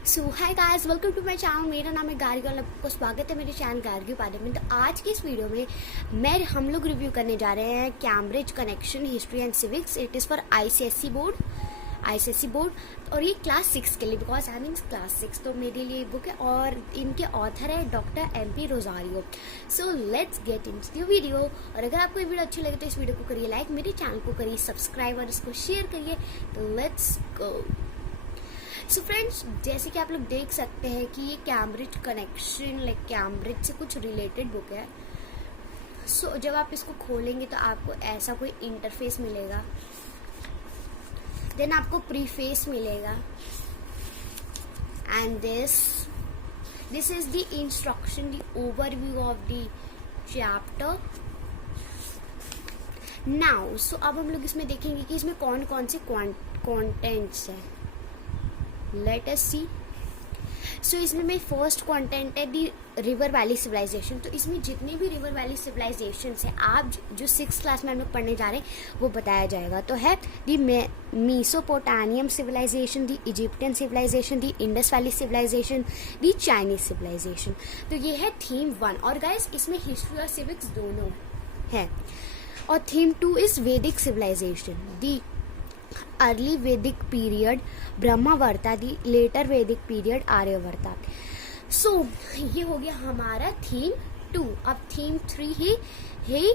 So hi guys, welcome to my channel. मेरा नाम है गार्गी और आपको स्वागत है मेरे चैनल गार्गी पारे में। तो आज की इस वीडियो में हम लोग रिव्यू करने जा रहे हैं Cambridge connection history and civics. It is for ICSE board और ये क्लास 6 के लिए, बिकॉज आई मीन क्लास 6, तो मेरे लिए बुक है और इनके ऑथर है doctor MP Rosario. So let's get into the video. और अगर आपको ये वीडियो अच्छी लगे तो इस वीडियो को करिए लाइक, मेरे चैनल को करिए सब्सक्राइब और इसको शेयर करिए। तो लेट्स गो। सो फ्रेंड्स, जैसे कि आप लोग देख सकते हैं कि ये कैम्ब्रिज कनेक्शन कैम्ब्रिज से कुछ रिलेटेड बुक है। सो जब आप इसको खोलेंगे तो आपको ऐसा कोई इंटरफेस मिलेगा, देन आपको प्रीफेस मिलेगा and this is the instruction, the overview of the chapter now. So अब हम लोग इसमें देखेंगे कि इसमें कौन कौन से कॉन्टेंट्स हैं। लेट अस सी। सो इसमें मेरी फर्स्ट कंटेंट है दी रिवर वैली सिविलाइजेशन। तो इसमें जितने भी रिवर वैली सिविलाइजेशन है, आप जो 6th क्लास में हम लोग पढ़ने जा रहे हैं वो बताया जाएगा। तो है दी मेसोपोटामियम सिविलाइजेशन, दी इजिप्टियन सिविलाइजेशन, दी इंडस वैली सिविलाइजेशन, दी चाइनीज सिविलाइजेशन। तो ये है थीम 1। और गाइस इसमें हिस्ट्री और सिविक्स दोनों है। और थीम 2 इज वैदिक सिविलाइजेशन, दी अर्ली वैदिक पीरियड ब्रह्मावर्ता, दी लेटर वैदिक पीरियड आर्यवर्ता। सो ये हो गया हमारा थीम 2। अब थीम 3 ही है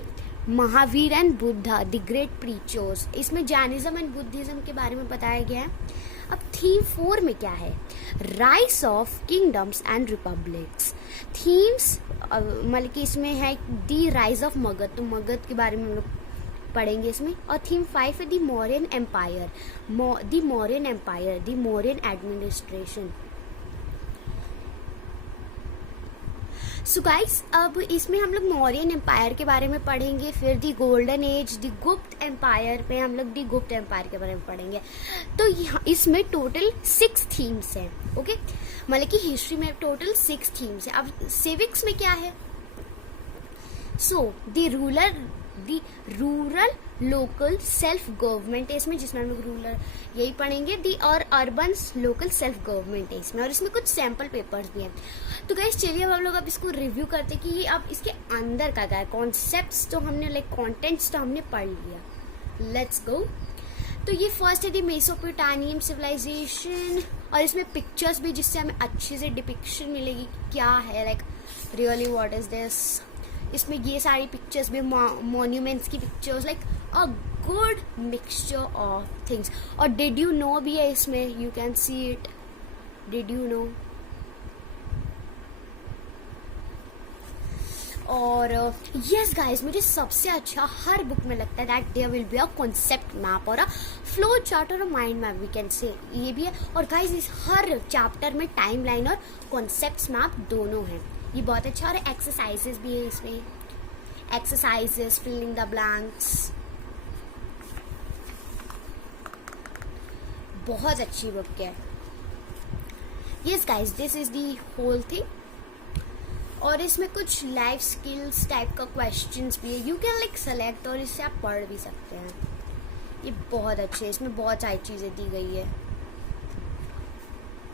Mahavir and Buddha, the great preachers. इसमें जैनिज्म एंड बुद्धिज्म के बारे में बताया गया है। अब थीम 4 में क्या है? Rise of kingdoms and republics. Themes मतलब कि इसमें है दी राइज ऑफ मगध, तो मगध के बारे में हम लोग पढ़ेंगे इसमें। और थीम 5 है दी मौर्यन एम्पायर, दी मौर्यन एम्पायर, दी मौर्यन एडमिनिस्ट्रेशन। सो गाइस, अब इसमें हम लोग मौर्यन एम्पायर के बारे में पढ़ेंगे, फिर दी गोल्डन एज, दी गुप्त एम्पायर पे हम लोग दी गुप्त एम्पायर के बारे में पढ़ेंगे। तो इसमें टोटल 6 थीम्स हैं। ओके, मतलब कि हिस्ट्री में टोटल 6 थीम्स हैं। अब सिविक्स में क्या है? सो दी रूरल लोकल सेल्फ गवर्नमेंट है इसमें, जिसमें हम लोग रूरल यही पढ़ेंगे। दी और अर्बन लोकल सेल्फ गवर्नमेंट है इसमें, और इसमें कुछ सैंपल पेपर्स भी हैं। तो गाइस चलिए अब हम लोग अब इसको रिव्यू करते हैं कि ये अब इसके अंदर का क्या है। कॉन्सेप्ट्स तो हमने कॉन्टेंट्स तो हमने पढ़ लिया। Let's go. तो ये फर्स्ट है दी मेसोपोटामियम सिविलाइजेशन, और इसमें पिक्चर्स भी, जिससे हमें अच्छे से डिपिक्शन मिलेगी क्या है, रियली व्हाट इज दिस। इसमें ये सारी पिक्चर्स भी, मॉन्यूमेंट्स की pictures, a good mixture of things. और डिड यू नो भी है इसमें, you can see it. Did you know. और यस गाइस, मुझे सबसे अच्छा हर बुक में लगता है that there will be a concept map और अ फ्लो चार्ट और a mind map, we can say ये भी है। और गाइस इस हर चैप्टर में टाइम लाइन और कॉन्सेप्ट मैप दोनों हैं, ये बहुत अच्छा। और एक्सरसाइजेस भी है इसमें, एक्सरसाइजेस, फिलिंग द ब्लैंक्स। बहुत अच्छी बुक है। Yes guys, this is the whole thing. और इसमें कुछ लाइफ स्किल्स टाइप का क्वेश्चंस भी है, यू कैन सेलेक्ट, और इससे आप पढ़ भी सकते हैं। ये बहुत अच्छे है, इसमें बहुत सारी चीजें दी गई है।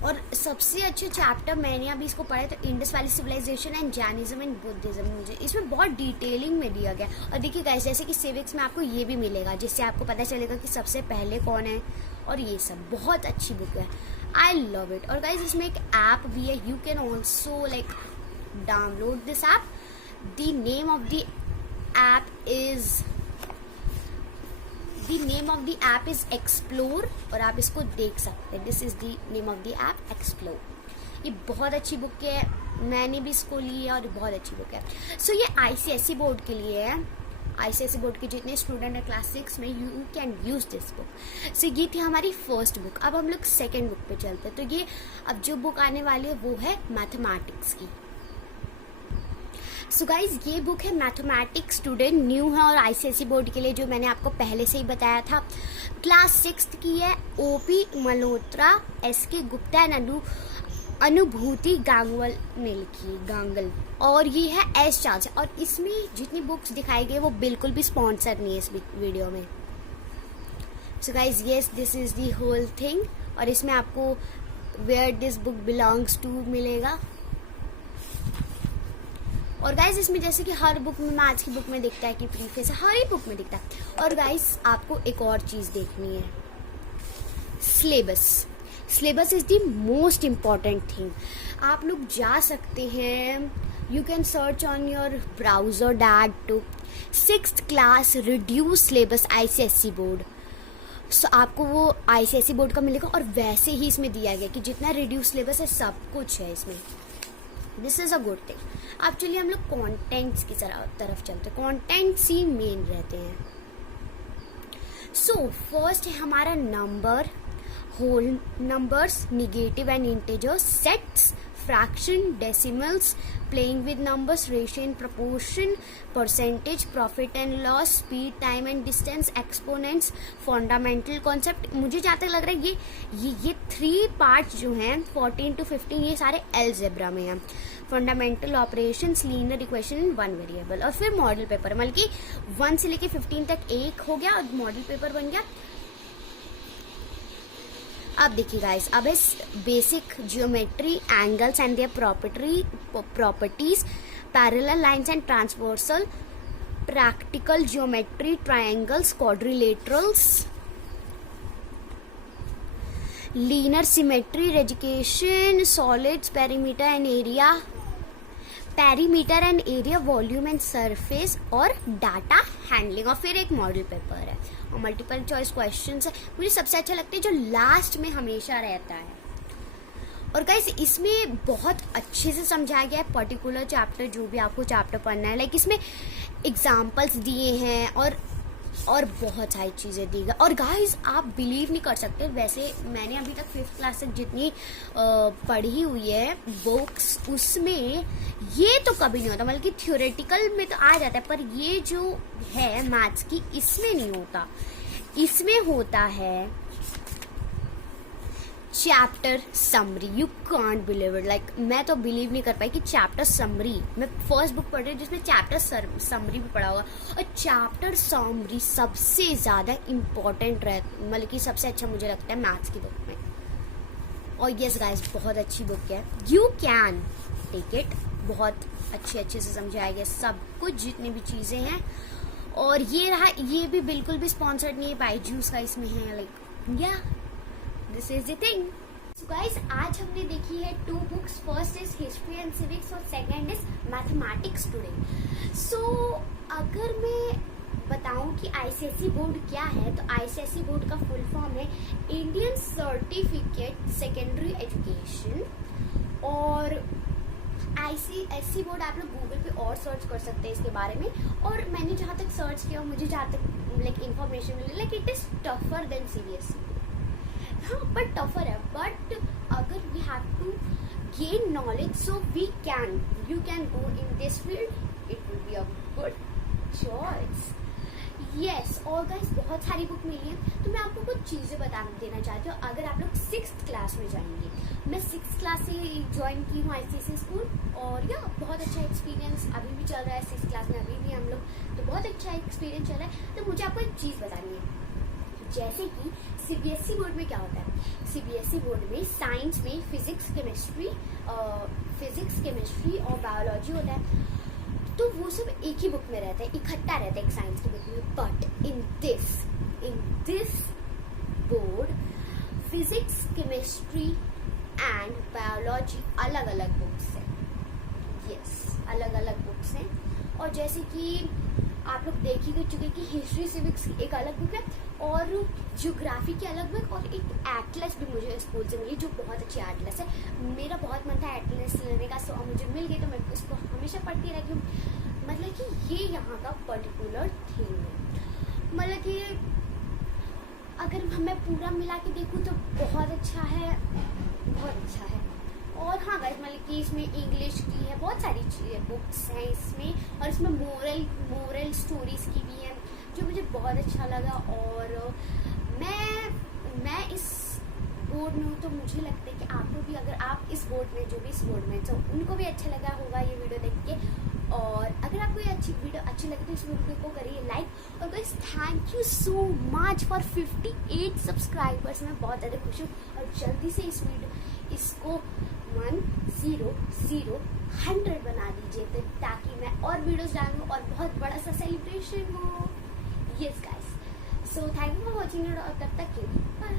और सबसे अच्छे चैप्टर मैंने अभी इसको पढ़ा तो Indus valley civilisation and Jainism and Buddhism. मुझे इसमें बहुत डिटेलिंग में दिया गया। और देखिए गाइस, जैसे कि सिविक्स में आपको ये भी मिलेगा, जिससे आपको पता चलेगा कि सबसे पहले कौन है, और ये सब बहुत अच्छी बुक है। I love it. और गाइस इसमें एक ऐप भी है, you can also download this app. The name of the app is explore, और आप इसको देख सकते हैं। This is the name of the app, explore. ये बहुत अच्छी बुक है, मैंने भी इसको ली है और बहुत अच्छी बुक है। सो ये आईसीएसई बोर्ड के लिए है। आईसीएसई बोर्ड के जितने स्टूडेंट है क्लास 6 में, you can use this book. So ये थी हमारी फर्स्ट बुक। अब हम लोग सेकेंड बुक पे चलते हैं। तो ये अब जो बुक आने वाली है वो है मैथमेटिक्स की। सो गाइज ये बुक है मैथमेटिक्स, स्टूडेंट न्यू है और आईसीएसई बोर्ड के लिए, जो मैंने आपको पहले से ही बताया था। क्लास 6 की है, OP Malhotra, SK Gupta and अनुभूति गांगवल ने लिखी है, गांगल। और ये है एस चार्ज। और इसमें जितनी बुक्स दिखाई गई वो बिल्कुल भी स्पॉन्सर नहीं है इस वीडियो में। So guys yes, this is the whole thing. और इसमें आपको where this book belongs to मिलेगा। और गाइज इसमें जैसे कि हर बुक में, मैथ्स की बुक में दिखता है कि प्रीफेस है, हर एक बुक में दिखता है। और गाइज आपको एक और चीज देखनी है, syllabus. Syllabus is the most important thing. आप लोग जा सकते हैं, you can search on your browser that to 6th class reduced syllabus ICSE board. So आपको वो ICSE बोर्ड का मिलेगा और वैसे ही इसमें दिया गया कि जितना रिड्यूस सिलेबस है सब कुछ है इसमें। This is a good thing. अब चलिए हम लोग कॉन्टेंट्स की तरफ चलते हैं। कॉन्टेंट्स ही मेन रहते हैं। सो फर्स्ट है हमारा number, whole numbers, negative and integers, sets, fraction, decimals, playing with numbers, ratio and proportion, percentage, profit and loss, speed, time and distance, exponents, fundamental concept। मुझे जहाँ तक लग रहा है ये 3 पार्ट्स जो हैं 14 to 15 ये सारे अलजेब्रा में हैं। Fundamental operations, linear equation, 1 variable. और फिर मॉडल पेपर, मतलब कि 1 से लेके 15 तक एक हो गया और मॉडल पेपर बन गया। अब देखिए गाइस, अब इस basic geometry, angles and their properties, parallel lines and transversal, practical geometry, triangles, quadrilaterals, linear symmetry, रेडिकेशन, solids, perimeter and area, volume and surface और डाटा हैंडलिंग। और फिर एक मॉडल पेपर है और मल्टीपल चॉइस क्वेश्चंस है। मुझे सबसे अच्छा लगता है जो लास्ट में हमेशा रहता है। और गाइस इसमें बहुत अच्छे से समझाया गया है पर्टिकुलर चैप्टर, जो भी आपको चैप्टर पढ़ना है। लाइक इसमें एग्जाम्पल्स दिए हैं और बहुत सारी चीज़ें दी गई। और गाइस आप बिलीव नहीं कर सकते, वैसे मैंने अभी तक 5th क्लास तक जितनी पढ़ी हुई है बुक्स, उसमें ये तो कभी नहीं होता। मतलब कि थ्योरेटिकल में तो आ जाता है, पर ये जो है मैथ्स की, इसमें नहीं होता। इसमें होता है chapter summary. You can't believe it. Like मैं तो बिलीव नहीं कर पाई कि चैप्टर समरी, मैं फर्स्ट बुक पढ़ रही हूँ जिसमें चैप्टर समरी भी पढ़ा हुआ। और चैप्टर समरी सबसे ज्यादा इम्पोर्टेंट मतलब कि सबसे अच्छा मुझे लगता है मैथ्स की बुक में। और यस गाइस बहुत अच्छी बुक है, यू कैन टेक इट। बहुत अच्छे से समझाया गया सब कुछ, जितनी भी चीजें हैं। और ये रहा, ये भी बिल्कुल भी स्पॉन्सर्ड नहीं है, बायजूस का इसमें है। लाइक या this is the thing. So guys आज हमने देखी है 2 books. First is history and civics और सेकंड इज मैथमेटिक्स टुडे। सो अगर मैं बताऊं कि ICSE बोर्ड क्या है, तो ICSE बोर्ड का फुल फॉर्म है इंडियन सर्टिफिकेट सेकेंडरी एजुकेशन। और ICSE बोर्ड आप लोग गूगल पे और सर्च कर सकते हैं इसके बारे में। और मैंने जहाँ तक सर्च किया, मुझे जहाँ तक लाइक इन्फॉर्मेशन मिली, like it is tougher than CBSE। हाँ बट टफर है, बट अगर we have to gain knowledge, so we can, you can go in this field, it will be a good choice. Yes. और guys बहुत सारी book मिली है, तो मैं आपको कुछ चीज़ें बता देना चाहती हूँ। अगर आप लोग 6th क्लास में जाएंगे, मैं 6th क्लास से ज्वाइन की हूँ ICSE स्कूल, और या बहुत अच्छा एक्सपीरियंस अभी भी चल रहा है 6th क्लास में, अभी भी हम लोग, तो बहुत अच्छा एक्सपीरियंस चल रहा है। तो मुझे आपको एक चीज़ बतानी है, जैसे कि CBSE बोर्ड में क्या होता है। CBSE बोर्ड में साइंस में फिजिक्स, केमिस्ट्री और बायोलॉजी होता है, तो वो सब एक ही बुक में रहता है, इकट्ठा रहता है एक साइंस की बुक में। But in this board physics, chemistry and biology अलग अलग बुक्स हैं। यस, अलग अलग बुक्स हैं। और जैसे कि आप लोग देख ही चुके कि हिस्ट्री सिविक्स की एक अलग बुक है और ज्योग्राफी की अलग बुक, और एक एटलस भी मुझे स्कूल से मिली जो बहुत अच्छी एटलस है। मेरा बहुत मन था एटलस लेने का, सो मुझे मिल गई, तो मैं उसको हमेशा पढ़ती रहती हूँ। मतलब कि ये यहाँ का पर्टिकुलर थिंग है। मतलब कि अगर मैं पूरा मिला के देखूँ तो बहुत अच्छा है, बहुत अच्छा है। और हाँ गाइस, मतलब कि इसमें इंग्लिश की है, बहुत सारी चीज़ें बुक्स हैं इसमें, और इसमें मोरल स्टोरीज की भी है, जो मुझे बहुत अच्छा लगा। और मैं इस बोर्ड में हूँ, तो मुझे लगता है कि आपको भी, अगर आप इस बोर्ड में, जो भी इस बोर्ड में, तो उनको भी अच्छा लगा होगा ये वीडियो देख के। और अगर आपको ये वीडियो अच्छी लगी तो इस वीडियो को करिए लाइक। और guys thank you so much for 58 subscribers. मैं बहुत ज़्यादा खुश हूँ और जल्दी से इसको 100 बना दीजिए ताकि मैं और वीडियोस डालूँ और बहुत बड़ा सा सेलिब्रेशन हो। Yes guys, so thank you for watching और तब तक के लिए बाय।